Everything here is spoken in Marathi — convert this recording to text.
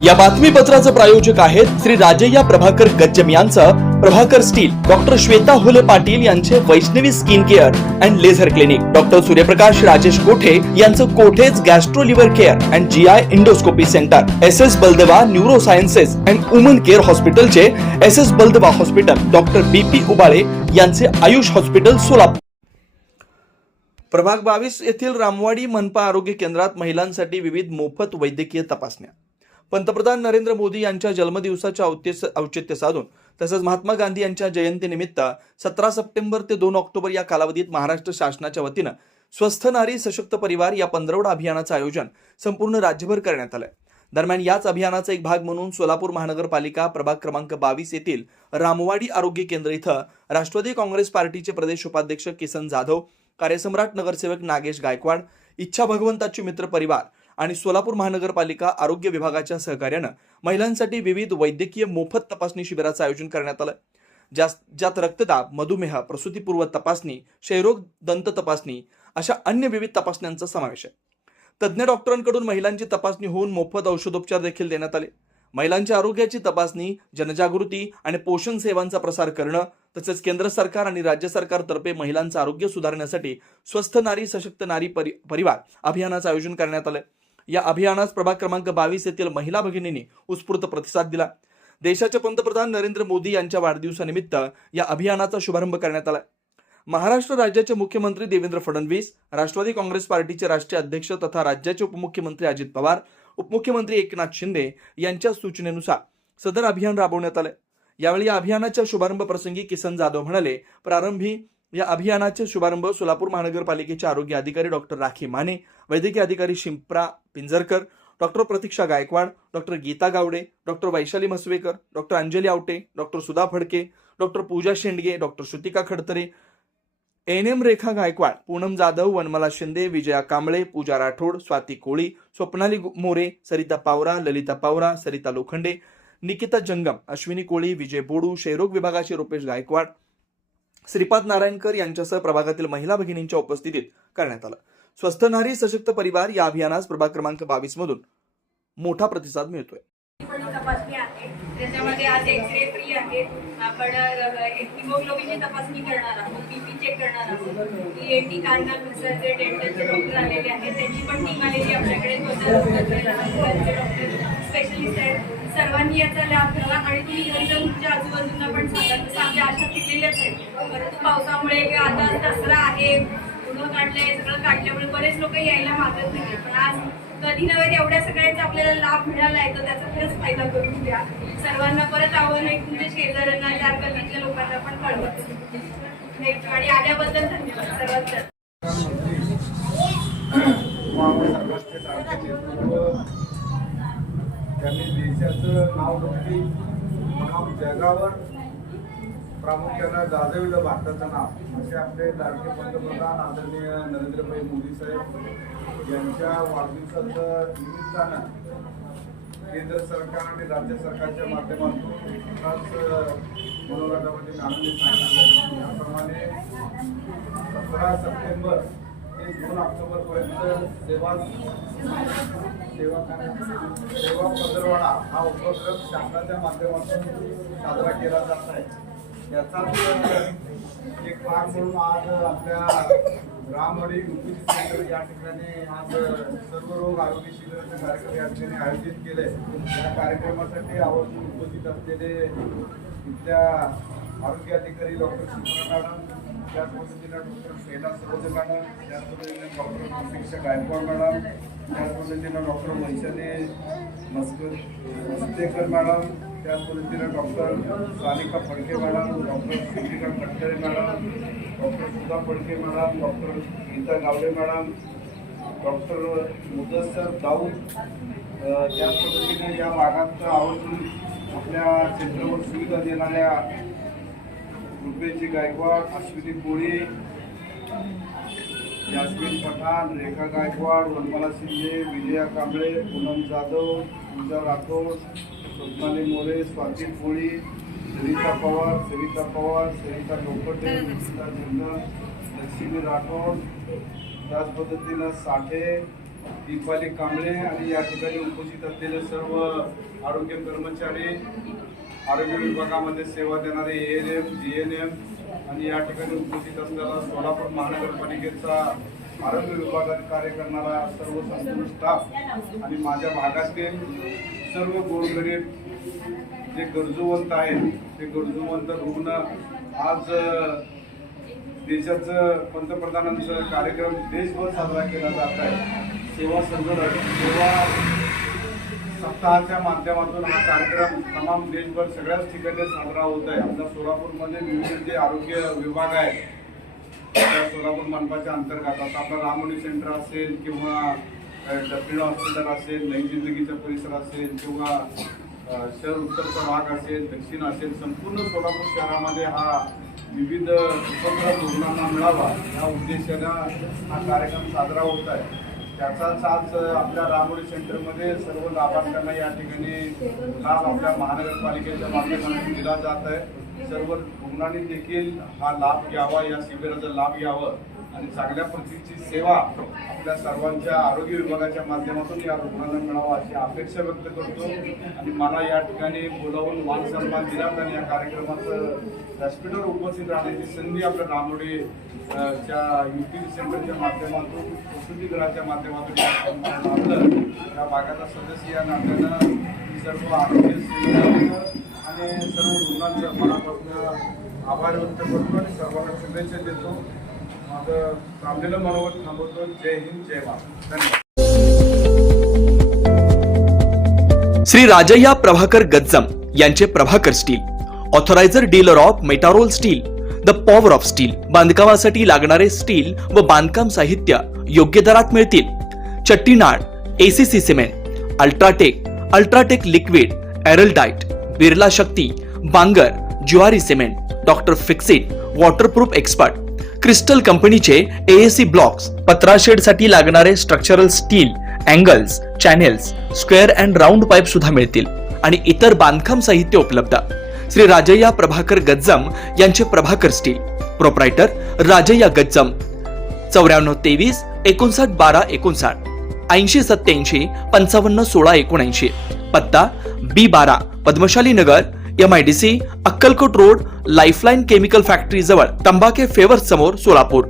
या बातमीपत्राचे प्रायोजक आहेत श्री राजय्या प्रभाकर गज्जम यांचं प्रभाकर स्टील, डॉक्टर श्वेता हुले पाटील यांचे Vaishnavi skin care and laser clinic, doctor Suryaprakash Rajesh Kothe यांचं Kothe's gastro liver care and GI endoscopy centre, S Baldeva neuro sciences and woman care हॉस्पिटलचे S Baldeva hospital, doctor BP Ubale यांचे आयुष हॉस्पिटल सोलापूर. प्रभाग 22 येथील रामवाडी मनपा आरोग्य केंद्रात महिलांसाठी विविध मोफत वैद्यकीय तपासण्या. पंतप्रधान नरेंद्र मोदी यांच्या जन्मदिवसाच्या औचित्य साधून तसेच महात्मा गांधी यांच्या जयंतीनिमित्त 17 सप्टेंबर ते 2 ऑक्टोबर या कालावधीत महाराष्ट्र शासनाच्या वतीनं स्वस्थ नारी सशक्त परिवार या पंधरवडा अभियानाचं आयोजन संपूर्ण राज्यभर करण्यात आलंय. दरम्यान याच अभियानाचा एक भाग म्हणून सोलापूर महानगरपालिका प्रभाग क्रमांक 22 येथील रामवाडी आरोग्य केंद्र इथं राष्ट्रवादी काँग्रेस पार्टीचे प्रदेश उपाध्यक्ष किसन जाधव, कार्यसम्राट नगरसेवक नागेश गायकवाड, इच्छा भगवंताची मित्र परिवार आणि सोलापूर महानगरपालिका आरोग्य विभागाच्या सहकार्यानं महिलांसाठी विविध वैद्यकीय मोफत तपासणी शिबिराचं आयोजन करण्यात आलं. ज्यात रक्तदाब, मधुमेह, प्रसूतीपूर्व तपासणी, क्षयरोग, दंत तपासणी अशा अन्य विविध तपासण्यांचा समावेश आहे. तज्ज्ञ डॉक्टरांकडून महिलांची तपासणी होऊन मोफत औषधोपचार देखील देण्यात आले. महिलांच्या आरोग्याची तपासणी, जनजागृती आणि पोषण सेवांचा प्रसार करणं तसेच केंद्र सरकार आणि राज्य सरकारतर्फे महिलांचं आरोग्य सुधारण्यासाठी स्वस्थ नारी सशक्त नारी परिवार अभियानाचं आयोजन करण्यात आलं. या अभियानास प्रभाग क्रमांक 22 येथील महिला भगिनींनी उत्स्फूर्त प्रतिसाद दिला. देशाचे पंतप्रधान नरेंद्र मोदी यांच्या वाढदिवसानिमित्त या अभियानाचा शुभारंभ करण्यात आला. महाराष्ट्र राज्याचे मुख्यमंत्री देवेंद्र फडणवीस, राष्ट्रवादी काँग्रेस पार्टीचे राष्ट्रीय अध्यक्ष तथा राज्याचे उपमुख्यमंत्री अजित पवार, उपमुख्यमंत्री एकनाथ शिंदे यांच्या सूचनेनुसार सदर अभियान राबवण्यात आले. यावेळी या अभियानाच्या शुभारंभ प्रसंगी किसन जाधव म्हणाले, प्रारंभी या अभियानाचे शुभारंभ सोलापूर महानगरपालिकेचे आरोग्य अधिकारी डॉक्टर राखी माने, वैद्यकीय अधिकारी Shimpra Pinjarkar, doctor Pratiksha Gaikwad, doctor Geeta Gawde, doctor Vaishali Masvekar, doctor Anjali Awate, doctor Sudha Phadke, doctor Pooja Shendge, doctor Shrutika Khadtare, NM Rekha Gaikwad, Poonam Jadhav, Vanmala Shinde, Vijaya Kamble, Pooja Rathod, Swati Koli, Swapnali More, Sarita Pawara, Lalita Pawara, Sarita Lokhande, Nikita Jangam, Ashwini कोळी, विजय बोडू, क्षयरोग विभागाचे रुपेश गायकवाड, श्रीपाद नारायणकर यांच्यासह प्रभागातील महिला भगिनींच्या उपस्थितीत करण्यात आलं. स्वस्थ नारी सशक्त परिवार या अभियानास प्रभाग क्रमांक 22 मधून मोठा प्रतिसाद मिळतोय. तपासणी आहे त्याच्यामध्ये आज एक्सरे फ्री आहे. आपण हिमोग्लोबिनची तपासणी करणार आहोत, BP चेक करणार आहोत. ENT कार्डियल रिसर्च डेंटलचे डॉक्टर आलेले आहेत, त्यांची पण टीम आलेली आपल्याकडे. डॉक्टर स्पेशलिस्ट आहेत. सर्वांनी याचा लाभ घ्यावा आणि तुम्ही घरी जाऊन तुमच्या आजूबाजूंना पण सांगा. तसं आमच्या आशा केलेल्याच आहेत. परंतु पावसामुळे आता दसरा आहे, उन्हं काढलंय, सगळं काढल्यामुळे बरेच लोक यायला मागत नाही. पण आज कधी नव्हे तेवढ्या सगळ्यांचा आपल्याला लाभ मिळाला आहे, तर त्याचा खरंच फायदा करून घ्या. सर्वांना परत आव्हान आहे, तुमच्या शेजाऱ्यांना, 4 गल्लीतल्या लोकांना पण कळवत आणि आल्याबद्दल धन्यवाद सर्वात. त्यांनी देशाचं नाव नक्की जगावर प्रामुख्यानं गाजविलं, भारताचं नाव. असे आपले लाडके पंतप्रधान आदरणीय नरेंद्रभाई मोदी साहेब यांच्या वाढदिवसाचं निमित्तानं केंद्र सरकार आणि राज्य सरकारच्या माध्यमातून मनोगटामध्ये आनंदी सांगितलं. याप्रमाणे 17 सप्टेंबर ते 2 ऑक्टोबरपर्यंत सेवा पंधरवडा हा उपक्रम शासनाच्या माध्यमातून साजरा केला जात आहे. याचाच एक भाग म्हणून आज आपल्या रामवाडी सेंटर या ठिकाणी आज सर्वरोग आरोग्य शिबिराचे कार्यक्रम या ठिकाणी आयोजित केले. या कार्यक्रमासाठी आवर्जून उपस्थित असलेले इथल्या आरोग्य अधिकारी डॉक्टर शिंप्रा मॅडम, त्याच पद्धतीनं डॉक्टर शैला सरोदे मॅडम, त्याच पद्धतीने डॉक्टर प्रतीक्षा गायकवाड मॅडम, त्याच पद्धतीनं डॉक्टर वैशाली मसवेकर मॅडम, त्याच पद्धतीनं doctor Sanika Phadke madam, doctor Shrutika Khadtare madam, doctor Sudha Phadke madam, doctor Geeta Gawde madam, doctor Mudassar Dawood, त्याच पद्धतीने या भागात आवर्जून आपल्या सेंटरवर सुविधा देणाऱ्या रुपेश गायकवाड, अश्विनी कोळी, यास्मिन पठाण, रेखा गायकवाड, वनमाला शिंदे, विजया कांबळे, पूनम जाधव, पूजा राठोड, स्वप्नाली मोरे, स्वाती कोळी, सरिता पवार, सरिता लोखंडे, निकिता जंगम, लक्ष्मी राठोड, त्याच पद्धतीनं साठे, दीपाली कांबळे आणि या ठिकाणी उपस्थित असलेले सर्व आरोग्य कर्मचारी, आरोग्य विभागामध्ये सेवा देणारे ANM, GNM आणि या ठिकाणी उपस्थित असलेला सोलापूर महानगरपालिकेचा आरोग्य विभागात कार्य करणारा सर्व संपूर्ण स्टाफ आणि माझ्या भागातील सर्व गोरगरीब जे गरजूवंत आहेत ते गरजूवंत रुग्ण आज देशाचं पंतप्रधानांचा कार्यक्रम देशभर साजरा केला जात आहे. सेवा सप्ताहाच्या माध्यमातून हा कार्यक्रम तमाम देशभर सगळ्याच ठिकाणी साजरा होत आहे. आपल्या सोलापूरमध्ये विविध जे आरोग्य विभाग आहे त्या सोलापूर मनपाच्या अंतर्गत आता आपला रामोली सेंटर असेल किंवा डफिन हॉस्पिटल असेल, नई जिंदगीचा परिसर असेल किंवा शहर उत्तरचा भाग असेल, दक्षिण असेल, संपूर्ण सोलापूर शहरामध्ये हा विविध उपक्रम रुग्णांना मिळावा या उद्देशानं हा कार्यक्रम साजरा होत आहे. त्याचाच आज आपल्या रामोली सेंटरमध्ये सर्व लाभार्थ्यांना या ठिकाणी लाभ आपल्या महानगरपालिकेच्या माध्यमातून दिला जात आहे. सर्व रुग्णांनी देखील हा लाभ घ्यावा, या शिबिराचा लाभ घ्यावा आणि चांगल्या प्रतीची सेवा आपल्या सर्वांच्या आरोग्य विभागाच्या माध्यमातून या रुग्णांना मिळावा अशी अपेक्षा व्यक्त करतो. आणि मला या ठिकाणी बोलावून मान सन्मान दिलात आणि या कार्यक्रमाचं व्यासपीठावर उपस्थित राहण्याची संधी आपल्या रामोडी च्या युपी सेंटरच्या माध्यमातून, प्रसूतीगृहाच्या माध्यमातून लाभलं. या भागाचा सदस्य या नात्यानं सर्व आरोग्य सेवेचं आणि सर्व रुग्णांचं मनापासून आभार व्यक्त करतो आणि सर्वांना शुभेच्छा देतो. माझं थांबलेलं मनोगत थांबवतो. जय हिंद, जय महाराष्ट्र. धन्यवाद. श्री राजय्या प्रभाकर गज्जम यांचे Prabhakar steel, authoriser dealer of Metarol steel, the power of steel. बांधकामासाठी लागणारे स्टील व बांधकाम साहित्य योग्य दरात मिळतील. Chettinad, ACC cement, UltraTech liquid, Araldite, Birla Shakti, Bangar, Zuari cement, doctor Fixit, waterproof expert, Crystal कंपनीचे AAC ब्लॉक्स, पत्राशेड साठी लागणारे structural steel, angles, channels, square and round pipe सुद्धा मिळतील आणि इतर बांधकाम साहित्य उपलब्ध. श्री राजय्या प्रभाकर गज्जम यांचे प्रभाकर स्टील. प्रोप्रायटर राजय्या गज्जम. 9423 59 12 59, 80 87 55 16 79. पत्ता B12 पद्मशाली नगर, MIDC, Akkalkot road, lifeline chemical factory जवळ, तंबाखे फेवर्स समोर, सोलापूर.